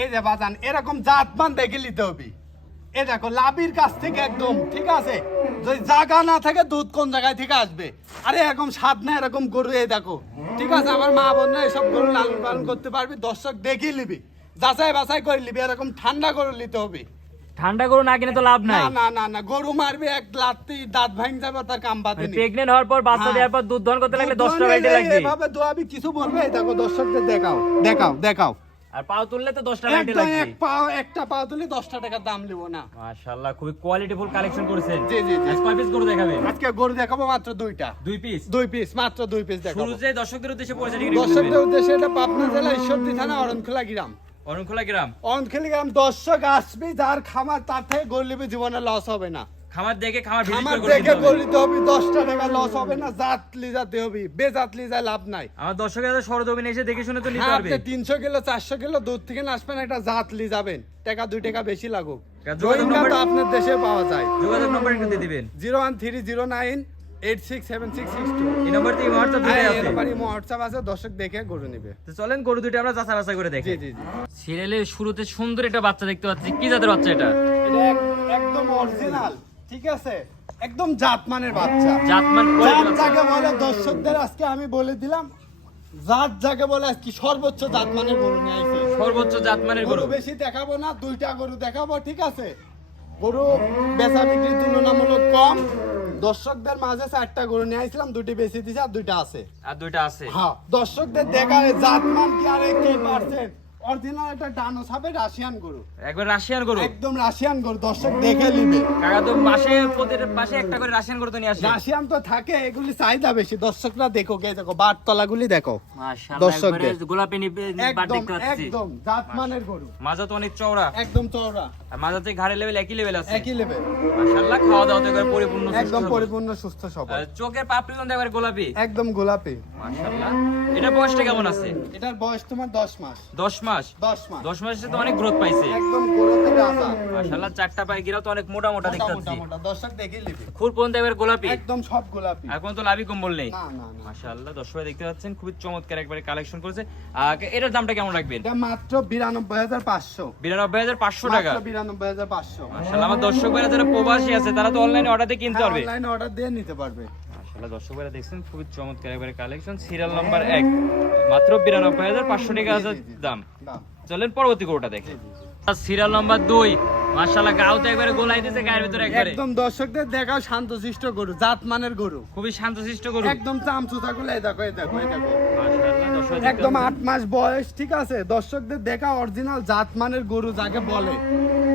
এই যে বাজান এরকম জাতমান দেখে নিতে হবে। এই দেখো লাভির কাছ থেকে একদম ঠিক আছে, যদি জায়গা না থাকে দুধ কোন জায়গায় থেকে আসবে। আরে এরকম স্বাদ না এরকম গরু, এই দেখো ঠিক আছে, আমার মা বোনরা এসব গরু লালন পালন করতে পারবি। দর্শক দেখে নিবি, যাচাই বাছাই করে নিবি, এরকম ঠান্ডা গরু নিতে হবে। ঠান্ডা গরু না কিনে তো লাভ নাই। না না না না, গরু মারবে এক লাত্তি দাঁত ভাঙ যাবে, তার কাম বাদে নেই। প্রেগনেন্ট হওয়ার পর বাচ্চা হ্যাঁ। দেওয়ার পর দুধ দহন করতে লাগলে দুধ 10টা দোয়ানো বেটে লাগবে। এভাবে দোয়াবি, কিছু বলবে? এই দেখো দর্শকদের দেখাও দেখাও দেখাও, আর পাও তুললে তো 10টা বেটে একদম লাগবে। একটা পাও তুলে 10টা টাকার দাম নিব না। মাশাআল্লাহ, খুবই কোয়ালিটিফুল কালেকশন করেছেন। জি জি জি। আজ কয় পিস গরু দেখাবেন? আজকে গরু দেখাবো মাত্র দুইটা। 2 পিস। 2 পিস, মাত্র 2 পিস দেখাবো। শুরুতে দর্শকদের উদ্দেশ্যে পরিচয় দর্শকদের উদ্দেশ্যে এটা পাবনা জেলা ঈশ্বরদী থানা অরণখোলা গ্রাম। অরণখোলা গ্রাম। অরণখোলা গ্রাম দর্শক আসবি, যার খামার তার থেকে গরু নিবি, জীবনে লস হবে না। খামার দেখে খামার ভিজিট খামার করে দেখে গরু গরু নিতে নিতে হবে, 10টা টাকা লস হবে না। জাতলি যাতে হবে, বেজাতলি যায় লাভ নাই। আমার দর্শকরা সরজমিনে এসে দেখে শুনে তো নিতে হ্যাঁ, পারবে। আপনি 300 কিলো 400 কিলো দুধ থেকে আসবেন, একটা জাতলি যাবেন, টাকা 2 টাকা বেশি লাগুক। যোগাযোগ রোহিঙ্গা তো নম্বর- আপনার দেশে পাওয়া যায়। যোগাযোগ নম্বর একটু দিয়ে দিবেন। 01309867662। এই নম্বর থেকে হোয়াটসঅ্যাপ দিতে আছে। এবারে হোয়াটসঅ্যাপ আছে, দর্শক দেখে গরু নিবে। তো চলেন গরু দুটো আমরা যাচাই বাছাই করে দেখি। জি জি জি। সিরিয়ালের শুরুতে সুন্দর একটা বাচ্চা দেখতে পাচ্ছি, কি জাতের বাচ্চা এটা? এটা একদম অরিজিনাল, ঠিক আছে, একদম জাতমানের বাচ্চা। জাতমান জাত কোয়ালিটির বাচ্চা। যাকে বলে দর্শকদের আজকে আমি বলে দিলাম, জাত যাকে বলে আজকে সর্বোচ্চ জাতমানের গরু নিয়ে আইছি। সর্বোচ্চ জাতমানের গরু গরু। বেশি দেখাবো না, 2টা গরু দেখাবো, ঠিক আছে। গরু বেচা বিক্রির তুলনামূলক কম, দর্শকদের মাঝে 4টা গরু নিয়ে আইছিলাম, 2টি বেশি দিছে আর 2টা আছে। আর দুইটা আছে। হ্যাঁ, দর্শকদের দেখায় জাতমান কি আর কি পারছেন। অরিজিনাল একটা ডানো সাপে রাশিয়ান গরু, একবার রাশিয়ান গরু। একদম রাশিয়ান গরু, দর্শক দেখে নিবে। কাকা তো মাসে প্রতিটা মাসে একটা করে রাশিয়ান গরু তো নিয়ে আসে। রাশিয়ান তো থাকে, এগুলি চাহিদা বেশি। দর্শকরা দেখো, কে দেখো বাট তলাগুলি দেখো। মাশাআল্লাহ, দর্শকদের। একবারে গোলাপি বাট একদম দেখতে পাচ্ছি। একদম জাতমানের গরু, মাজা তো অনেক চওড়া। একদম চওড়া, আর মাজা থেকে ঘাড়ের লেভেল একই লেভেল আছে। একই লেভেল, মাশাআল্লাহ, খাওয়া দাওয়া তো একবার পরিপূর্ণ সুস্থ একদম সবল। পরিপূর্ণ সুস্থ সবল, চোখের পাপড়ি কিন্তু একবার গোলাপি। একদম গোলাপি। মাশাআল্লাহ, এটা বয়সটা কেমন আছে? এটার বয়স তোমার 10 মাস। 10 মাস। 10 মাস, 10 মাসে তো অনেক গ্রোথ পাইছে। একদম গোড়া থেকে আসা, মাশাআল্লাহ, চারটা পায়ে গিরাও তো অনেক মোটা মোটা দেখতে মোটা পাচ্ছি। মোটা, দর্শক দেখে নিবে। খুর পর্যন্ত একবার গোলাপি। একদম সব গোলাপি, আর কোনো তো লাভি কম্বল নেই। না না না। মাশাআল্লাহ, দর্শকরা দেখতে পাচ্ছেন খুবই চমৎকার একবারে কালেকশন করেছে। এটার দামটা কেমন রাখবেন? এটা মাত্র 92500। 92500 টাকা। মাত্র 92500। মাশাআল্লাহ, আমার দর্শক ভাইরা যারা প্রবাসী আছে তারা তো অনলাইনে অর্ডার দিয়ে কিনতে পারবে। অনলাইনে অর্ডার দিয়ে নিতে পারবে। মাশাআল্লাহ, দর্শক ভাইরা দেখছেন খুবই চমৎকার একবারে কালেকশন। সিরিয়াল নাম্বার 1 মাত্র 92500 টাকা আছে দাম। দাম। চলেন পরবর্তী গরুটা দেখি। সিরিয়াল নাম্বার 2, মাশাআল্লাহ, গাও তো একবারে গোলাই দিয়েছে গায়ের ভিতরে একবারে। একদম দর্শকদের দেখাও শান্তশিষ্ট গরু, জাতমানের গরু, খুবই শান্তশিষ্ট গরু। একদম চামচুতা গুলো। এই দেখো এই দেখো এই দেখো, মাশাআল্লাহ, দর্শক দেখতে একদম পাচ্ছেন। 8 মাস বয়স, ঠিক আছে। দর্শকদের দেখা অরিজিনাল জাতমানের গরু যাকে বলে,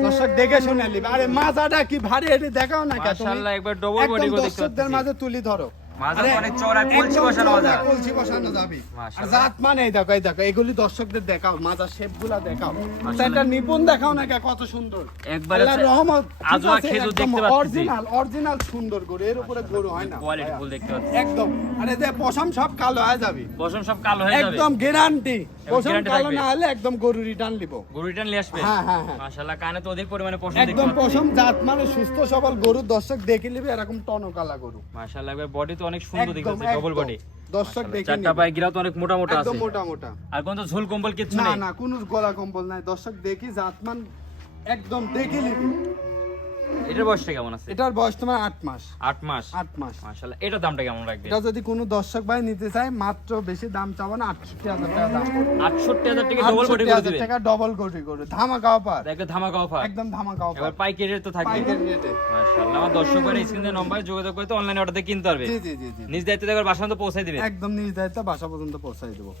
দর্শক দেখে শুনে নিবে। আরে মাজাটা কি ভারী, এটি দেখাও না কে তুমি। মাশাআল্লাহ, একবার ডবল বডি একদম গরু দেখতে দর্শকদের পাচ্ছি। মাঝে তুলি ধরো। মাজা আরে, অনেক চওড়া, কলসি একদম বসানো মাজা। চওড়া, কলসি বসানো যাবে। আর মাশাআল্লাহ। জাতমান এই দেখো এই দেখো, এগুলি দর্শকদের দেখাও, মাজা শেপগুলা দেখাও। সেটা নিপুণ দেখাও না কে, কত সুন্দর। একবারে আল্লাহর রহমত, ঠিক আজোয়া আছে, খেজুর একদম দেখতে পাচ্ছি। অরিজিনাল অরিজিনাল সুন্দর গরু, এর উপরে গরু হয় না। কোয়ালিটি ফুল দেখতে পাচ্ছি। একদম। আরে দে পশম সব কালো হয়ে যাবে, পশম সব কালো হয়ে যাবে। একদম গ্যারান্টি। পশম guarantee কালো থাকবে। না হলে একদম গরু রিটার্ন নিব। গরু রিটার্ন নিয়ে আসবে। হ্যাঁ হ্যাঁ হ্যাঁ, মাশাআল্লাহ, কানে তো অধিক পরিমাণে পশম দেখতে একদম পাচ্ছি। পশম জাত মানে সুস্থ সবল গরু, দর্শক দেখে নিবে এরকম টনকালা গরু। মাশাআল্লাহ, একবার বডি তো অনেক সুন্দর দেখতে একদম পাচ্ছি, ডবল একদম। বডি। দর্শক দেখে চারটা নিবে, পায়ে গিরাও তো অনেক মোটা মোটা একদম আছে। মোটা মোটা। আর কোন তো ঝোল কম্বল কিছু না নেই। না, কোনো গলা কম্বল নাই। দর্শক দেখি জাতমান একদম দেখে নিবি। এটার বয়সটা কেমন আছে? এটার বয়স তোমার 8 মাস। 8 মাস। 8 মাস। মাশাআল্লাহ, এটার দামটা কেমন রাখবে? এটা যদি কোনো দর্শক ভাই নিতে চায়, মাত্র বেশি দাম চাবো না, 68000 টাকা দাম। 68000 টাকা ডবল বডি করে 68000 দিবেন। টাকা ডবল কোটি করে, ধামাকা অফার, দেখো ধামাকা অফার। একদম ধামাকা অফার, এবার পাইকারি রেট তো থাকবে। পাইকারি রেটে। মাশাআল্লাহ, আমার দর্শক ভাইরা স্ক্রিনে নম্বরে যোগাযোগ করে তো অনলাইনে অর্ডার দিয়ে কিনতে পারবে। জি জি জি জি, নিজ দায়িত্বে একবার বাসা তো পৌঁছে দিবেন। একদম নিজ দায়িত্ব বাসা পর্যন্ত পৌঁছাই দেবো।